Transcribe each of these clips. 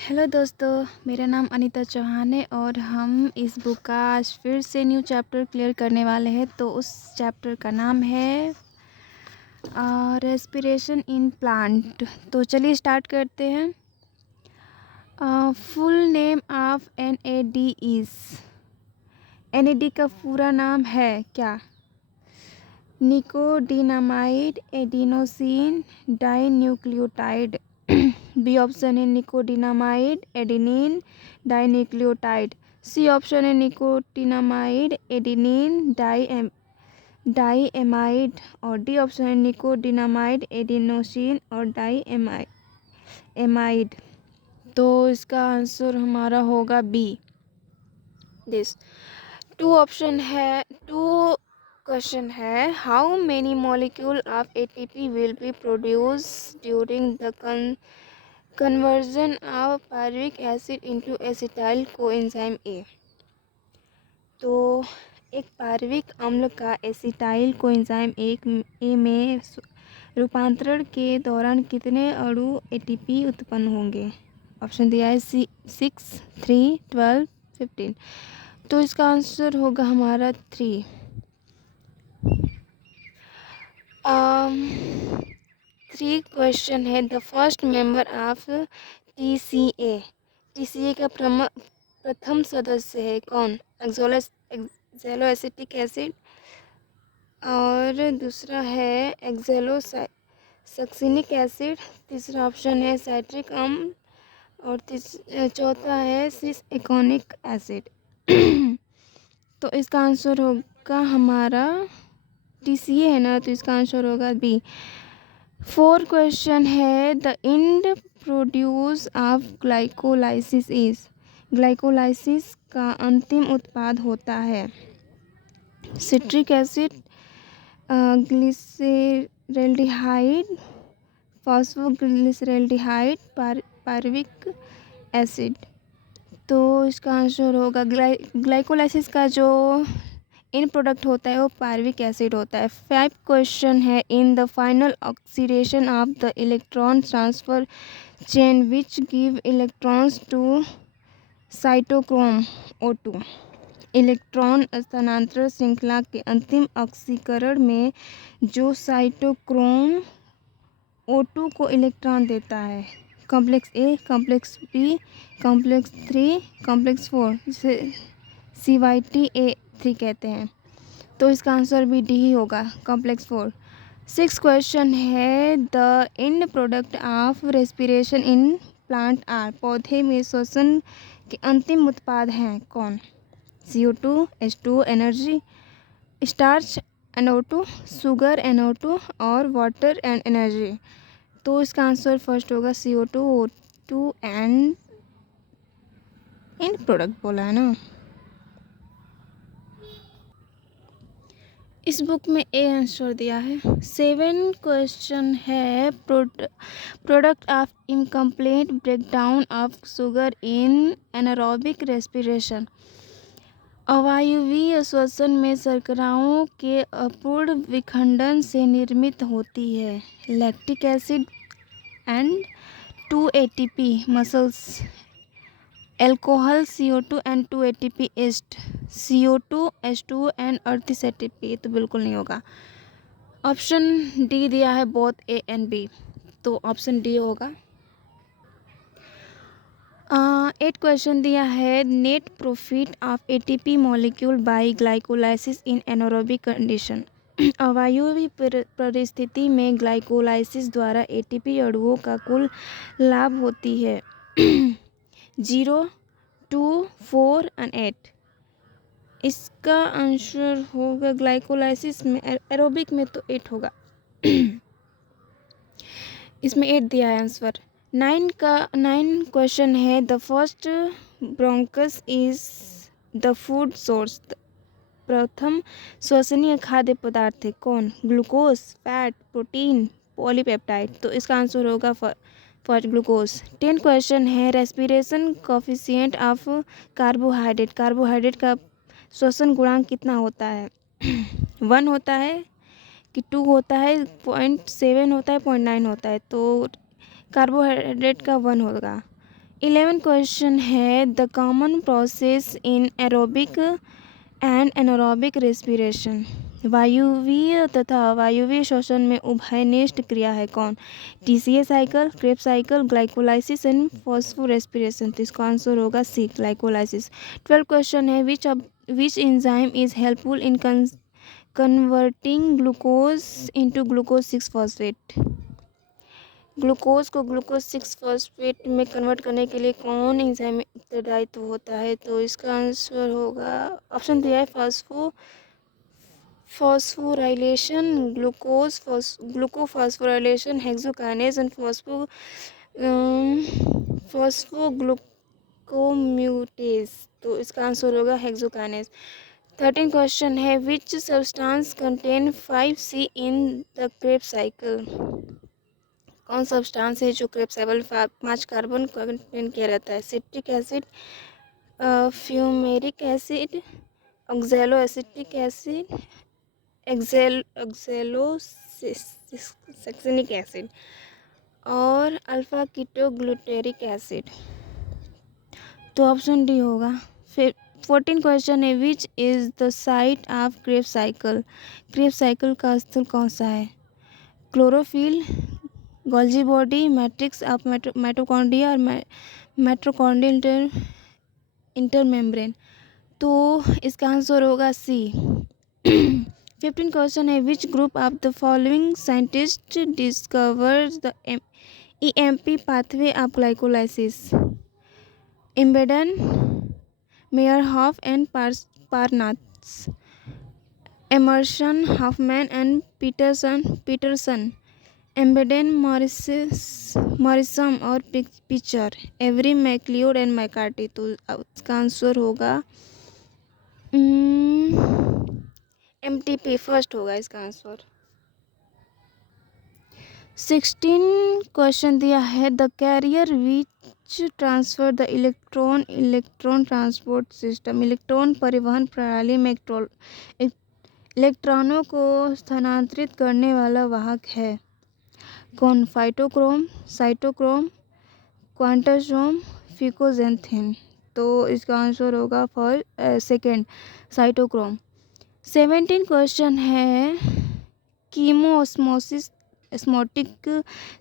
Hello दोस्तों, मेरा नाम अनीता चौहान है और हम इस बुक का आज फिर से न्यू चैप्टर क्लियर करने वाले हैं। तो उस चैप्टर का नाम है रेस्पिरेशन इन प्लांट। तो चलिए स्टार्ट करते हैं। Full name of NAD is, NAD का पूरा नाम है क्या? निकोडिनामाइड एडिनोसिन डाइन्यूक्लियोटाइड। बी ऑप्शन है निकोडिनामाइड एडेनिन डाइन्यूक्लियोटाइड। सी ऑप्शन है निकोटिनामाइड एडेनिन डाइएमाइड। और डी ऑप्शन है निकोडिनामाइड एडिनोसिन और डाइएमाइड। तो इसका आंसर हमारा होगा बी। दिस टू क्वेश्चन है how many molecule of ATP will be produce during the conversion of pyruvic acid into acetyl coenzyme A. तो एक पायरुविक अम्ल का एसिटाइल कोएंजाइम ए में रूपांतरण के दौरान कितने अणु ATP उत्पन्न होंगे? ऑप्शन दिया है 6, 3, 12, 15। तो इसका आंसर होगा हमारा 3। 3 क्वेश्चन है the first member of TCA का प्रथम सदस्य है कौन? एक्सोलोएसिटिक एसिड। और दूसरा है एक्सेलोसक्सिनिक एसिड। तीसरा ऑप्शन है साइट्रिक अम्ल। और चौथा है सिस एकोनिक एसिड। तो इसका आंसर होगा हमारा TCA है ना, तो इसका आंसर होगा बी। 4 क्वेश्चन है the end produce of glycolysis is. Glycolysis का अंतिम उत्पाद होता है citric acid, glyceraldehyde, phosphoglyceraldehyde, pyruvic acid. तो इसका आंसर होगा ग्लाइकोलाइसिस का जो इन प्रोडक्ट होता है वो पायरुविक एसिड होता है। 5 क्वेश्चन है in the final oxidation of the electron transfer chain which give electrons to cytochrome O2। इलेक्ट्रॉन स्थानांतरण श्रृंखला के अंतिम ऑक्सीकरण में जो साइटोक्रोम O2 को इलेक्ट्रॉन देता है, कॉम्प्लेक्स ए, कॉम्प्लेक्स बी, कॉम्प्लेक्स 3, कॉम्प्लेक्स 4, जिसे CYTA3 कहते हैं। तो इसका आंसर भी डी ही होगा, कॉम्प्लेक्स 4। 6 क्वेश्चन है the end product of respiration in plant are. पौधे में श्वसन के अंतिम उत्पाद हैं कौन? CO2, H2O energy, starch NO2, sugar NO2 और वाटर एंड एनर्जी। तो इसका आंसर फर्स्ट होगा CO2, O2 and in product बोला है ना। इस बुक में ए आंसर दिया है। 7 क्वेश्चन है product of incomplete breakdown of sugar in anaerobic respiration. अवायवीय श्वसन में शर्कराओं के अपूर्ण विखंडन से निर्मित होती है lactic acid and 2 ATP muscles, alcohol CO2 and 2 ATP east, CO2 H2O and अर्थी ATP। तो बिल्कुल नहीं होगा। ऑप्शन डी दिया है बोथ A एंड B, तो ऑप्शन डी होगा। 8 क्वेश्चन दिया है net profit of ATP molecule by glycolysis in anaerobic condition. अवायवीय परिस्थिति में ग्लाइकोलाइसिस द्वारा ATP अणुओं का कुल लाभ होती है 0, 2, 4 एंड 8। इसका आंसर होगा ग्लाइकोलाइसिस में, एरोबिक में तो 8 होगा। इसमें 8 दिया है आंसर। 9 क्वेश्चन है the first bronchus is the food source. प्रथम श्वसनीय खाद्य पदार्थ है कौन? Glucose, fat, protein, polypeptide. तो इसका आंसर होगा फर्स्ट ग्लूकोज। 10 क्वेश्चन है respiration coefficient of carbohydrate. Carbohydrate का श्वसन गुणांक कितना होता है? 1 होता है कि 2 होता है, 0.7 होता है, 0.9 होता है। तो कार्बोहाइड्रेट का 1 होगा। 11 क्वेश्चन है the common process in aerobic and anaerobic respiration. वायुवीय तथा वायुवीय श्वसन में उभयनिष्ठ क्रिया है कौन? TCA cycle, Krebs cycle, glycolysis and photorespiration. तो इसका आंसर होगा सी, ग्लाइकोलाइसिस। 12 क्वेश्चन है which enzyme is helpful in converting glucose into glucose 6 phosphate. Glucose को ग्लूकोज 6 फॉस्फेट में कन्वर्ट करने के लिए कौन एंजाइम उत्तरदायित्व होता है? तो इसका आंसर होगा ऑप्शन दिया है फॉस्फोराइलेशन, ग्लूकोफॉस्फोराइलेशन, हेक्सोकाइनेज एंड फॉस्फोग्लूकोम्यूटेज। तो इसका आंसर होगा हेक्सोकाइनेज। 13 क्वेश्चन है which substance contain 5C in the Krebs cycle. कौन सब्सटेंस है जो क्रेब्स साइकिल 5 कार्बन कंटेन किया रहता है? Citric acid, fumaric acid, oxaloacetic acid, oxalosuccinic acid और अल्फा कीटोग्लूटेरिक एसिड। तो ऑप्शन डी होगा। फिर 14 क्वेश्चन है which is the site of Krebs cycle. Krebs cycle का स्थल कौन सा है? Chlorophyll, Golgi body, matrix of mitochondria और माइटोकॉन्ड्रियल इंटरमेम्ब्रेन। तो इसका आंसर होगा सी। 15 क्वेश्चन है which group of the following scientist discovers the EMP pathway of glycolysis? Embedon, Meyerhoff and Parnass, Emerson, Hoffman and Peterson, Embedon, Morrison और पिचर, Avery, MacLeod and McCarty. तो इसका answer होगा MTP first होगा इसका answer. 16 question दिया है the carrier which transfer the electron transport system. इलेक्ट्रॉन परिवहन प्रणाली में इलेक्ट्रॉनों को स्थानांतरित करने वाला वाहक है कौन? Phytochrome, cytochrome, quantosome, phycoxanthin. तो इसका आंसर होगा सेकेंड, साइटोक्रोम। 17 क्वेश्चन है कीमोस्मोसिस osmotic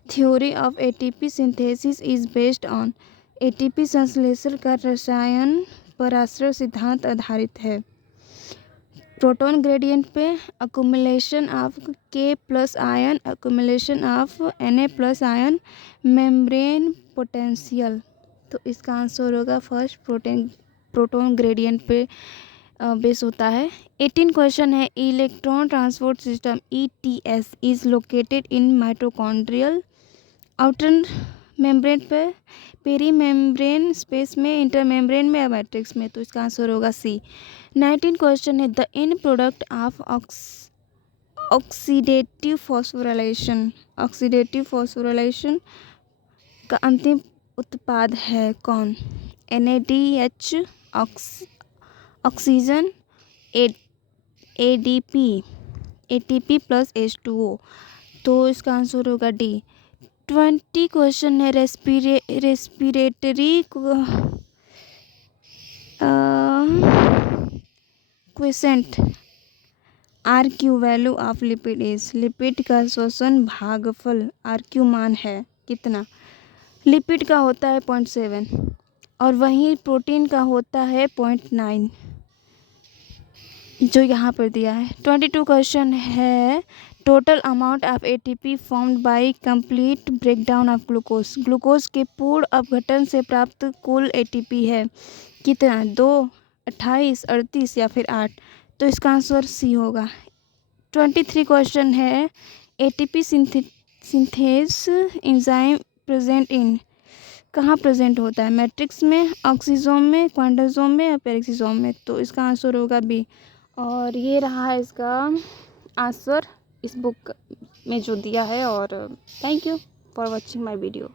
theory of ATP synthesis is based on। ATP संश्लेषण का रसायन पराश्रय सिद्धांत आधारित है प्रोटॉन ग्रेडियंट पे, accumulation of K plus ion, accumulation of Na plus ion, membrane potential. तो इसका आंसर होगा फर्स्ट, प्रोटॉन ग्रेडियंट पे बेस होता है। 18 क्वेश्चन है electron transport system ETS is located in mitochondrial outer membrane पे, पेरी मेम्ब्रेन स्पेस में, inter membrane में या मैट्रिक्स में। तो इसका आंसर होगा सी। 19 क्वेश्चन है the in product of oxidative phosphorylation का अंतिम उत्पाद है कौन? NADH, oxygen, ATP plus H2O। तो इसका आंसर होगा डी। 20 क्वेश्चन है respiratory quiescent RQ value of lipid is. Lipid का श्वसन भागफल RQ मान है कितना? लिपिड का होता है 0.7 और वहीं प्रोटीन का होता है 0.9 जो यहाँ पर दिया है। 22 क्वेश्चन है total amount of ATP formed by complete breakdown of glucose. Glucose के पूर्ण अपघटन से प्राप्त कुल ATP है कितना? 2, 28, 38 या फिर 8। तो इसका आंसर सी होगा। 23 क्वेश्चन है ATP synthase enzyme present in. कहाँ प्रेजेंट होता है? मैट्रिक्स में, ऑक्सीजोम में, क्वांटोसोम में या पेरोक्सीसोम में। तो इसका आंसर होगा बी। और ये रहा है इसका आंसर इस बुक में जो दिया है। और thank you for watching my video.